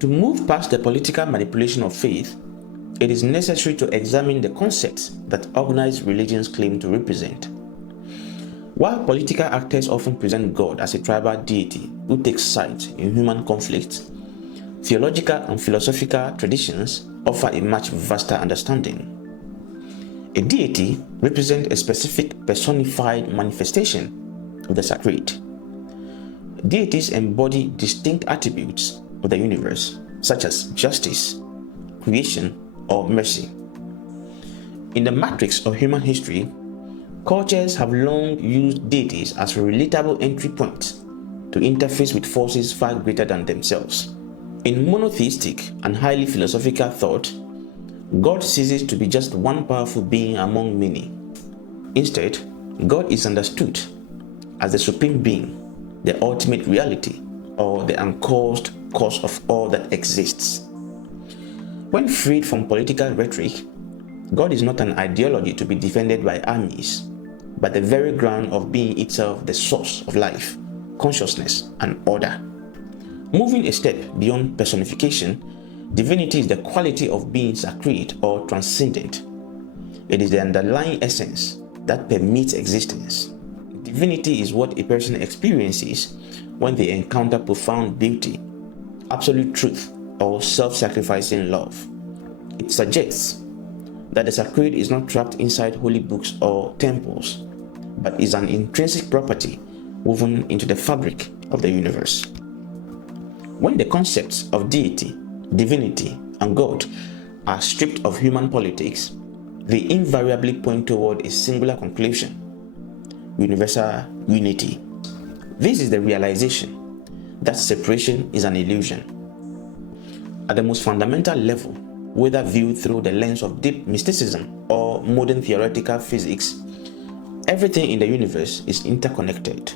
To move past the political manipulation of faith, it is necessary to examine the concepts that organized religions claim to represent. While political actors often present God as a tribal deity who takes sides in human conflicts, theological and philosophical traditions offer a much vaster understanding. A deity represents a specific personified manifestation of the sacred. Deities embody distinct attributes of the universe, such as justice, creation, or mercy. In the matrix of human history, cultures have long used deities as relatable entry points to interface with forces far greater than themselves. In monotheistic and highly philosophical thought, God ceases to be just one powerful being among many. Instead, God is understood as the supreme being, the ultimate reality, or the uncaused cause of all that exists. When freed from political rhetoric, God is not an ideology to be defended by armies, but the very ground of being itself, the source of life, consciousness, and order. Moving a step beyond personification, divinity is the quality of being sacred or transcendent. It is the underlying essence that permeates existence. Divinity is what a person experiences when they encounter profound beauty, absolute truth, or self-sacrificing love. It suggests that the sacred is not trapped inside holy books or temples, but is an intrinsic property woven into the fabric of the universe. When the concepts of deity, divinity, and God are stripped of human politics, they invariably point toward a singular conclusion: universal unity. This is the realization that separation is an illusion. At the most fundamental level, whether viewed through the lens of deep mysticism or modern theoretical physics, everything in the universe is interconnected.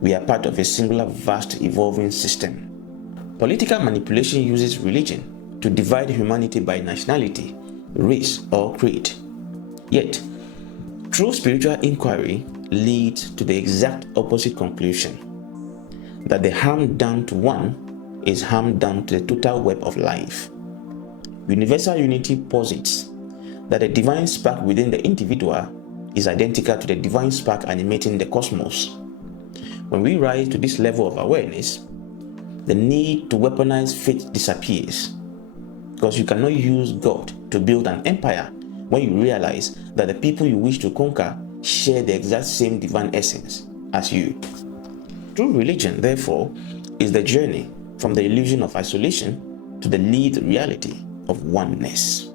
We are part of a singular, vast, evolving system. Political manipulation uses religion to divide humanity by nationality, race, or creed. Yet, true spiritual inquiry leads to the exact opposite conclusion: that the harm done to one is harm done to the total web of life. Universal unity posits that the divine spark within the individual is identical to the divine spark animating the cosmos. When we rise to this level of awareness, the need to weaponize faith disappears, because you cannot use God to build an empire when you realize that the people you wish to conquer share the exact same divine essence as you. True religion, therefore, is the journey from the illusion of isolation to the lived reality of oneness.